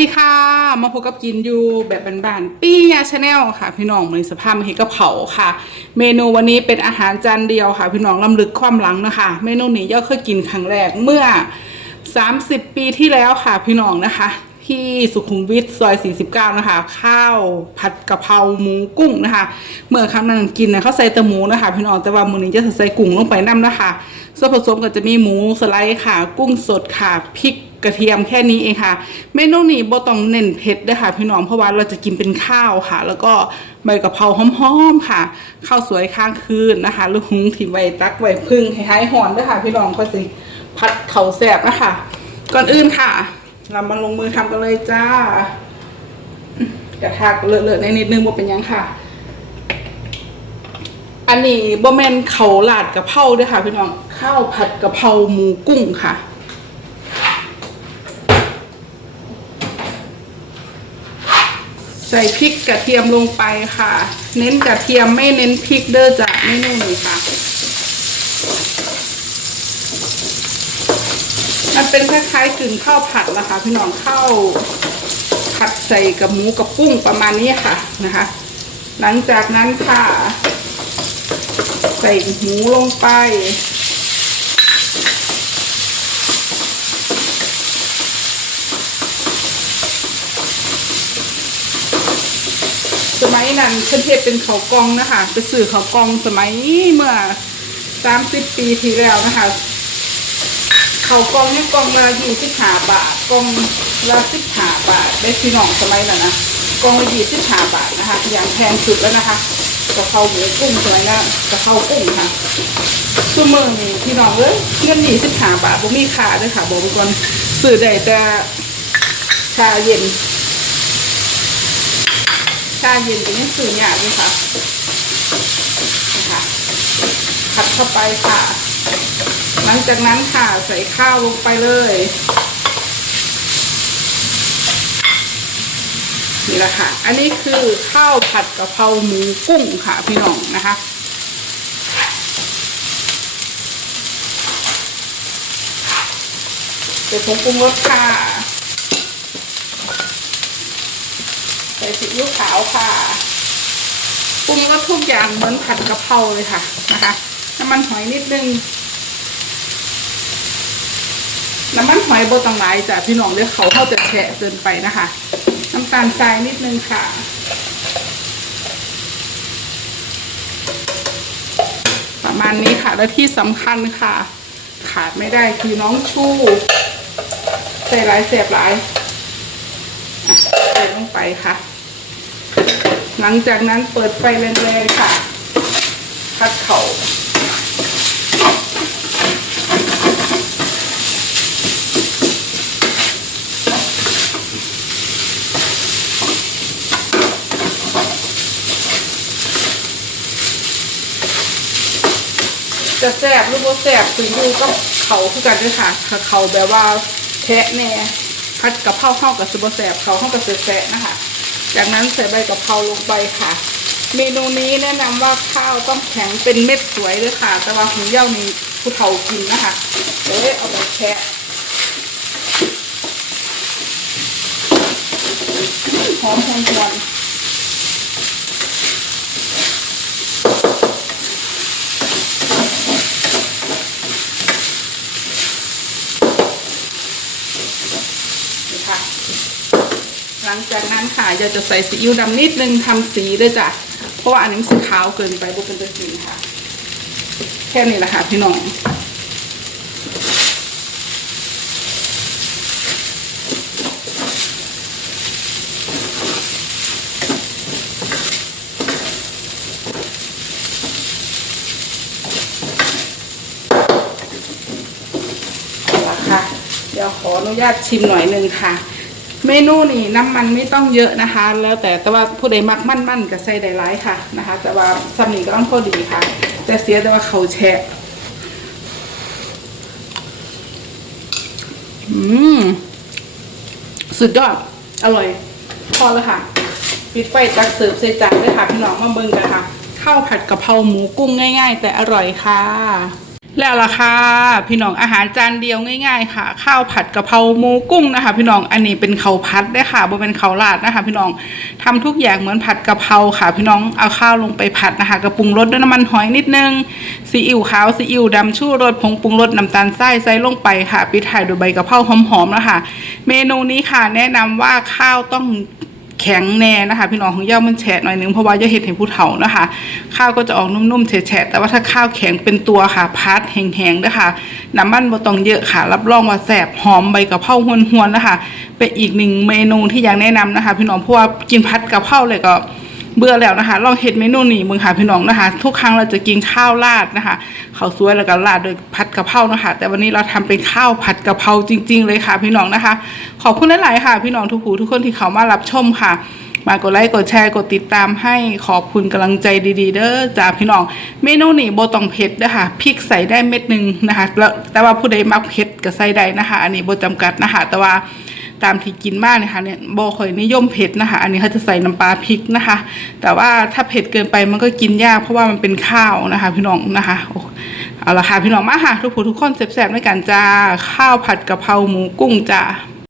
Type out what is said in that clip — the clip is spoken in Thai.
ดีค่ะ มาพบกับกินอยู่แบบบ้านๆปี้ยาชาแนลค่ะ พี่น้องมือสภาพมาเห็นกระเพราค่ะ เมนูวันนี้เป็นอาหารจานเดียวค่ะ พี่น้องลำลึกความหลังนะคะ เมนูนี้ย่าเคยกินครั้งแรกเมื่อ 30 ปีที่แล้วค่ะ พี่น้องนะคะ ที่สุขุมวิทซอย 49 นะคะ ข้าวผัดกะเพราหมูกุ้งนะคะ เมื่อครั้งนั้นกินนะเขาใส่แต่หมูนะคะ พี่น้องแต่ว่ามื้อนี้จะใส่กุ้งลงไปน้ำนะคะส่วนผสมก็จะมีหมูสไลด์ค่ะ กุ้งสดค่ะพริก กระเทียมแค่นี้เองค่ะ เมนูนี้บ่ต้องเน้นเผ็ดด้วยค่ะพี่น้องเพราะว่าเราจะกินเป็นข้าวค่ะ แล้วก็ใบกะเพราหอมๆค่ะ ข้าวสวยข้างคืนนะคะหรือหุงที่ไว้ตักไว้พึ่งให้หายหอนด้วยค่ะ พี่น้องก็สิผัดเขาแซ่บนะคะ ก่อนอื่นค่ะ เรามาลงมือทำกันเลยจ้ากระทากเลอะๆในนิดนึงว่าเป็นยังค่ะ อันนี้บ่แมนเขาหลาดกะเพราด้วยค่ะ พี่น้องข้าวผัดกะเพราหมูกุ้งค่ะ ใส่พริกกระเทียมลงไปค่ะ เน้นกระเทียมไม่เน้นพริกเด้อจะเมนูนี้ค่ะ มันเป็นคล้ายๆกึ่งข้าวผัดนะคะ พี่น้องข้าวผัดใส่กับหมูกับกุ้งประมาณนี้ค่ะนะคะ หลังจากนั้นค่ะ ใส่หมูลงไป สมัยนั้นเพื่นเทศเป็นเขากองนะคะไปสื่อเขากองสมัยเมื่อสามสิบปีที่แล้วนะคะเขากองเนี่ยกองละยี่สิบห้าบาทกองละสิบห้าบาทได้พี่น้องสมัยนั้นนะกองละยี่สิบห้าบาทนะคะอย่างแพงสุดแล้วนะคะกะเพราหมูกุ้งสมัยนั้นกะเพรากุ้งค่ะชั่วโมงนี้พี่น้องเอ้ยเงินยี่สิบห้าบาทบ่มีค่าด้วยค่ะบอกไว้ก่อนซื้อได้แต่ชาเย็น ชาเย็นเป็นยังสือเนี่ยเลยค่ะนะค่ะผัดเข้าไปค่ะ หลังจากนั้นค่ะใส่ข้าวลงไปเลยนี่แหละค่ะ อันนี้คือข้าวผัดกะเพราหมูกุ้งค่ะพี่น้องนะคะใส่ผงปรุงรสค่ะ ใส่ซีอิ๊วขาวค่ะปรุงรสทุกอย่างเหมือนผัดกะเพราเลยค่ะนะคะ น้ำมันหอยนิดนึง น้ำมันหอยโบตังหลจ้ะพี่น้องเดี๋ยวเขาเข้าจะแฉะเกินไปนะคะ น้ำตาลทรายนิดนึงค่ะประมาณนี้ค่ะ และที่สำคัญค่ะ ขาดไม่ได้คือน้องชูใส่หลายเสียบหลายใส่ลงไปค่ะ หลังจากนั้นเปิดไฟแรงๆค่ะ พัดเขาจะแสบหรือบ่าแสบถึงดูก็เขาคือกันด้วยค่ะเขาแบบว่าแทะแน่พัดกะเพราเข้ากับซุปเปอร์แสบเขาเข้ากับเสะนะคะ จากนั้นใส่ใบกะเพราลงไปค่ะ เมนูนี้แนะนำว่าข้าวต้องแข็งเป็นเม็ดสวยเลยค่ะ แต่ว่าหุงเย่านี้ผู้เฒ่ากินนะคะเดี๋ยวเอาไปแช่หอมหอมหอมนี่ค่ะ หลั งจากนั้นค่ะเราจะใส่ซีอิ๊วดำนิดนึงทำสีด้วยจ้ะ เพราะว่าอันนี้มันสีขาวเกินไปบุเป็นตัวสีค่ะ แค่นี้แหละค่ะพี่น้องค่ะเดี๋ยวขออนุญาตชิมหน่อยหนึ่งค่ะ เมนูนี่น้ำมันไม่ต้องเยอะนะคะ แล้วแต่แต่ว่าผู้ใดมักมั่นมั่นๆก็ใส่ได้ร้ายค่ะนะคะ แต่ว่าสำนีก็ต้องพอดีค่ะ แต่เสียแต่ว่าเขาแฉะอืมสุดยอดอร่อย พอแล้วค่ะ ปิดไฟตักเสิร์ฟใส่จานด้วยค่ะพี่น้องมาเบิ่งกันค่ะ ข้าวผัดกะเพราหมูกุ้งง่าย ๆ แต่อร่อยค่ะ แล้วล่ะค่ะพี่น้องอาหารจานเดียวง่าย ๆ ค่ะ ข้าวผัดกะเพราหมูกุ้งนะคะ พี่น้องอันนี้เป็นข้าวผัดได้ค่ะบ่เป็นข้าวราดนะคะ พี่น้องทำทุกอย่างเหมือนผัดกะเพราค่ะ พี่น้องเอาข้าวลงไปผัดนะคะกระปรุงรสด้วยน้ำมันหอยนิดนึงซีอิ๊วขาวซีอิ๊วดำชูรสผงปรุงรสน้ำตาลทรายใส่ลงไปค่ะปิดท้ายด้วยใบกะเพราหอมๆนะคะ เมนูนี้ค่ะ แนะนำว่าข้าวต้อง แข็งแน่นะคะ พี่น้องของย่ามันแฉะหน่อยนึงเพราะว่าย่าเห็ดเห็นผู้เฒ่านะคะ ข้าวก็จะออกนุ่มๆแฉะแต่ว่าถ้าข้าวแข็งเป็นตัวค่ะพัดแห้งๆนะคะน้ำมันบะตองเยอะค่ะ รับรองว่าแสบหอมใบกะเพราหวนๆนะคะ เป็นอีกหนึ่งเมนูที่อยากแนะนำนะคะ พี่น้องเพราะว่ากินพัดกะเพราเลยก็ เบื่อแล้วนะคะลองเห็ดเมนูนี้มึงค่ะพี่น้องนะคะ ทุกครั้งเราจะกินข้าวราดนะคะข้าวสวยแล้วก็ราดโดยผัดกะเพรานะคะ แต่วันนี้เราทำเป็นข้าวผัดกะเพราจริง ๆ เลยค่ะ พี่น้องนะคะ ขอบคุณหลายๆค่ะ พี่น้องทุกผู้ทุกคนที่เขามารับชมค่ะ มากดไลค์กดแชร์กดติดตามให้ขอบคุณกำลังใจดีๆ เด้อจ้าพี่น้อง เมนูนี้โบต้องเผ็ดนะคะพริกใส่ได้เม็ดหนึ่งนะคะแล้วแต่ว่าผู้ใดมักเผ็ดก็ใส่ได้นะคะ อันนี้โบจำกัดนะคะ แต่ว่า ตามที่กินมากนะคะเนี่ยโบคอยนิยมเผ็ดนะคะ อันนี้เขาจะใส่น้ำปลาพริกนะคะ แต่ว่าถ้าเผ็ดเกินไปมันก็กินยากเพราะว่ามันเป็นข้าวนะคะ พี่น้องนะคะโอ้เอาละค่ะพี่น้องมาค่ะทุกผู้ทุกคนแซ่บๆด้วยกันจ้าข้าวผัดกะเพราหมูกุ้งจ้า